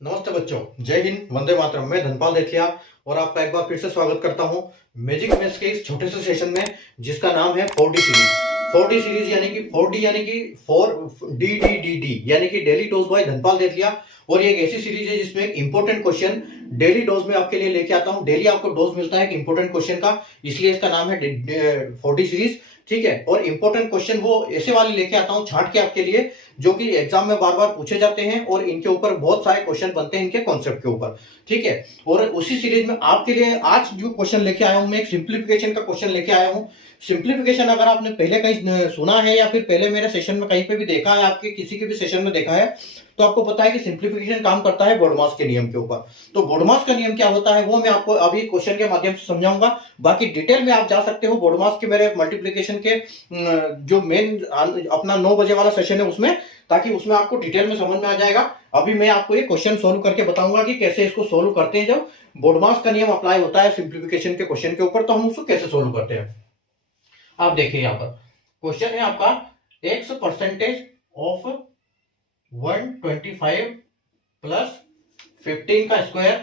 नमस्ते बच्चों, जय हिंद, वंदे मातरम। मैं धनपाल देथिया और आपका एक बार फिर से स्वागत करता हूं मैजिक मैथ्स के इस छोटे से सेशन में जिसका नाम है 4D सीरीज। 4D सीरीज यानी कि 4D यानी कि 4 यानी कि डेली डोज बाय धनपाल देथिया। और ये एक ऐसी सीरीज है जिसमें एक इंपॉर्टेंट क्वेश्चन डेली डोज में आपके लिए लेके आता हूं। डेली आपको डोज मिलता है एक इंपॉर्टेंट क्वेश्चन का, इसलिए इसका नाम है 4D सीरीज। ठीक है, और इंपॉर्टेंट क्वेश्चन वो ऐसे वाले लेके आता हूं छांट के आपके लिए, जो कि एग्जाम में बार बार पूछे जाते हैं और इनके ऊपर बहुत सारे क्वेश्चन बनते हैं इनके कॉन्सेप्ट के ऊपर। ठीक है, और उसी सीरीज में आपके लिए आज जो क्वेश्चन लेके आया हूं मैं, एक सिंप्लीफिकेशन का क्वेश्चन लेके आया हूं। सिंप्लीफिकेशन अगर आपने पहले कहीं सुना है या फिर पहले मेरे सेशन में कहीं पे भी देखा है, आपके किसी के भी सेशन में देखा है, तो आपको पता है कि सिंप्लीफिकेशन काम करता है बोडमास के नियम के ऊपर। तो बोडमास का नियम क्या होता है वो मैं आपको अभी क्वेश्चन के माध्यम से समझाऊंगा। बाकी डिटेल में आप जा सकते हो बोडमास के मेरे मल्टीप्लीकेशन के जो मेन अपना 9 बजे वाला सेशन है उसमें, ताकि उसमें आपको डिटेल में समझ में आ जाएगा। अभी मैं आपको ये क्वेश्चन सोल्व करके बताऊंगा कि कैसे इसको सोल्व करते हैं। जब बोडमास का नियम अप्लाई होता है सिंप्लीफिकेशन के क्वेश्चन के ऊपर, तो हम उसको कैसे सोल्व करते हैं। आप देखिए यहाँ पर क्वेश्चन है आपका, एक्स परसेंटेज ऑफ 125 प्लस 15 का square,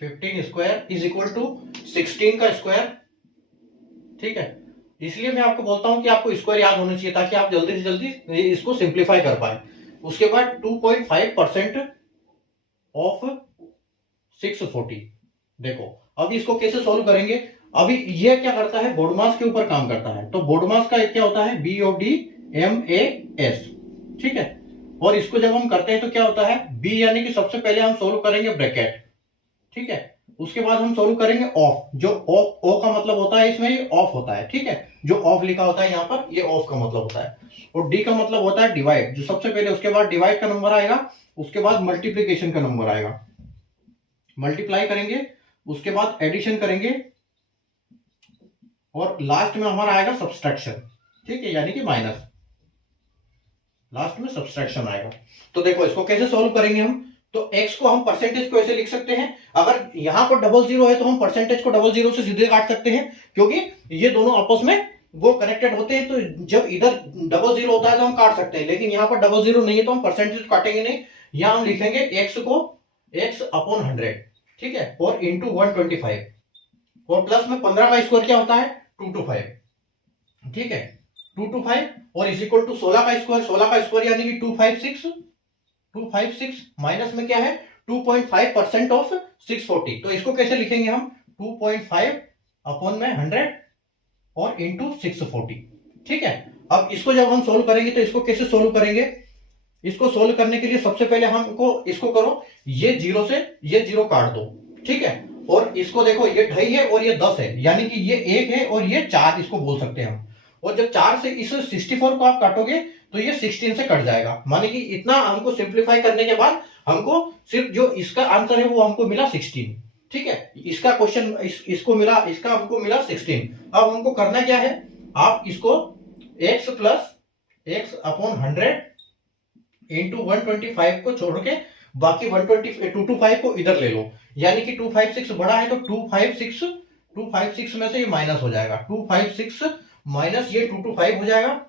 15 square is equal to 16 का स्क्वायर। ठीक है, इसलिए मैं आपको बोलता हूं कि आपको स्क्वायर याद होना चाहिए ताकि आप जल्दी से जल्दी इसको सिंप्लीफाई कर पाए। उसके बाद 2.5% ऑफ 640। देखो अब इसको कैसे सोल्व करेंगे। अभी ये क्या करता है, बोडमास के ऊपर काम करता है। तो बोडमास का एक क्या होता है, BODMAS। ठीक है, और इसको जब हम करते हैं तो क्या होता है, बी यानी कि सबसे पहले हम सोल्व करेंगे ब्रैकेट। ठीक है, उसके बाद हम सोल्व करेंगे ऑफ। जो ऑफ, ओ का मतलब होता है इसमें ये ऑफ होता है। ठीक है, जो ऑफ लिखा होता है यहाँ पर ये ऑफ का मतलब होता है। और डी का मतलब होता है डिवाइड, जो सबसे पहले उसके बाद डिवाइड का नंबर आएगा, उसके बाद मल्टीप्लीकेशन का नंबर आएगा, मल्टीप्लाई करेंगे, उसके बाद एडिशन करेंगे और लास्ट में हमारा आएगा सब्सट्रैक्शन। ठीक है, यानी कि माइनस, लास्ट में सब्सट्रैक्शन आएगा। तो देखो इसको कैसे सोल्व करेंगे हम। तो x को हम परसेंटेज को ऐसे लिख सकते हैं, अगर यहां पर डबल जीरो है तो हम परसेंटेज को डबल जीरो से सीधे काट सकते हैं, क्योंकि ये दोनों आपस में वो कनेक्टेड होते हैं। तो जब इधर डबल जीरो होता है तो हम काट सकते हैं, लेकिन यहाँ पर डबल जीरो नहीं है तो हम परसेंटेज काटेंगे नहीं। यहां हम लिखेंगे x को x अपॉन 100। ठीक है, और इंटू 125, और प्लस में 15 का स्क्वायर क्या होता है, 225। ठीक है, 225 और इज इक्वल टू 16 का स्क्वायर, 16 का स्क्वायर यानी कि 256, 256 माइनस में क्या है 2.5% ऑफ 640। तो इसको कैसे लिखेंगे हम, 2.5 अपॉन में 100 और इंटू 640। ठीक है, अब इसको जब हम सोल्व करेंगे तो इसको कैसे सोल्व करेंगे। इसको सोल्व करने के लिए सबसे पहले हमको इसको करो, ये जीरो से ये जीरो काट दो। ठीक है, और इसको देखो ये 2.5 है और ये 10 है, यानी कि ये 1 है और ये 4 इसको बोल सकते हैं हम। और जब 4 से इस 64 को आप काटोगे तो ये 16 से कट जाएगा, माने कि इतना हमको सिंप्लीफाई करने के बाद हमको सिर्फ जो इसका आंसर है वो हमको मिला 16। ठीक है, इसका क्वेश्चन इसको मिला, इसका हमको मिला 16। अब हमको करना क्या है, आप इसको x plus x upon 100 into 125 को छोड़ के बाकी 225 को इधर ले लो, यानी कि 256 बड़ा है तो 256 में से ये माइनस हो जाएगा, 256 माइनस ये 225 हो जाएगा,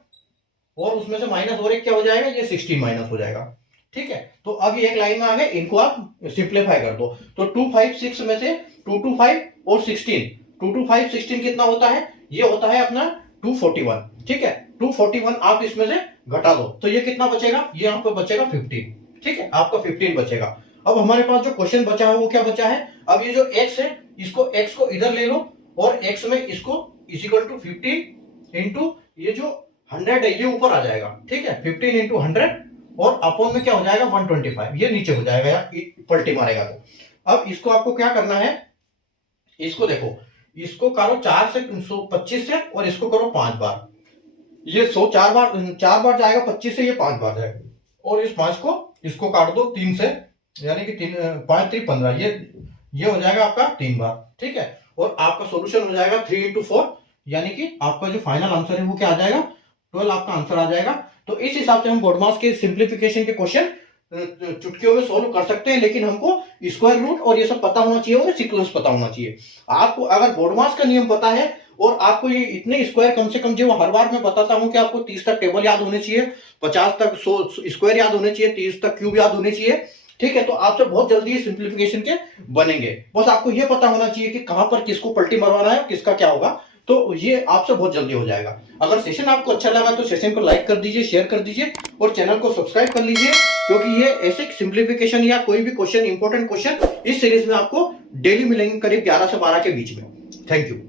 और उसमें से माइनस और एक क्या हो जाएगा, ये 16 माइनस हो जाएगा। ठीक है, तो अब ये एक लाइन में आ गए, इनको आप सिंप्लीफाई कर दो। तो 256 में से 225 और 16, 225 16 कितना होता है, ये होता है अपना 241। ठीक है, 241 आप इसमें से घटा दो तो ये कितना बचेगा, ये आपको बचेगा 15। ठीक है, आपका 15 बचेगा। अब हमारे पास जो क्वेश्चन बचा है वो क्या बचा है, अब ये जो x है इसको x को इधर ले लो और x में इसको इज इक्वल टू 15 इंटू ये जो 100 है ये ऊपर आ जाएगा। ठीक है, 15 इंटू 100 और अपॉन में क्या हो जाएगा 125, ये नीचे हो जाएगा या पलटी मारेगा। तो अब इसको आपको क्या करना है, इसको देखो, इसको करो 4 से 125 से और इसको करो 5 बार, ये 100 4 बार जाएगा 25 से, ये 5 बार जाएगा, और इस 5 को इसको काट दो 3 से, यानी कि 5 3 15, ये हो जाएगा आपका 3 बार। ठीक है, और आपका सॉल्यूशन हो जाएगा 3 इंटू 4, यानी कि आपका जो फाइनल आंसर है वो क्या आ जाएगा, 12 आपका आंसर आ जाएगा। तो इस हिसाब से हम बोडमास के सिंप्लीफिकेशन के क्वेश्चन चुटकियों में सोल्व कर सकते हैं, लेकिन हमको स्क्वायर रूट और ये सब पता होना चाहिए और सीक्वेंस पता होना चाहिए। आपको अगर बोडमास का नियम पता है और आपको ये इतने स्क्वायर कम से कम, जो हर बार मैं बताता हूं कि आपको 30 तक टेबल याद होने चाहिए, 50 तक 100 स्क्वायर याद होने चाहिए, 30 तक क्यूब याद होने चाहिए, ठीक है। तो आपसे बहुत जल्दी ये सिंप्लीफिकेशन के बनेंगे। बस आपको ये पता होना चाहिए कि कहां पर किसको पलटी मरवाना है, किसका क्या होगा, तो ये आपसे बहुत जल्दी हो जाएगा। अगर सेशन आपको अच्छा लगा तो सेशन को लाइक कर दीजिए, शेयर कर दीजिए और चैनल को सब्सक्राइब कर लीजिए, क्योंकि ये ऐसे सिंप्लीफिकेशन या कोई भी क्वेश्चन, इंपॉर्टेंट क्वेश्चन इस सीरीज में आपको डेली मिलेंगे करीब 11 से 12 के बीच में। Thank you.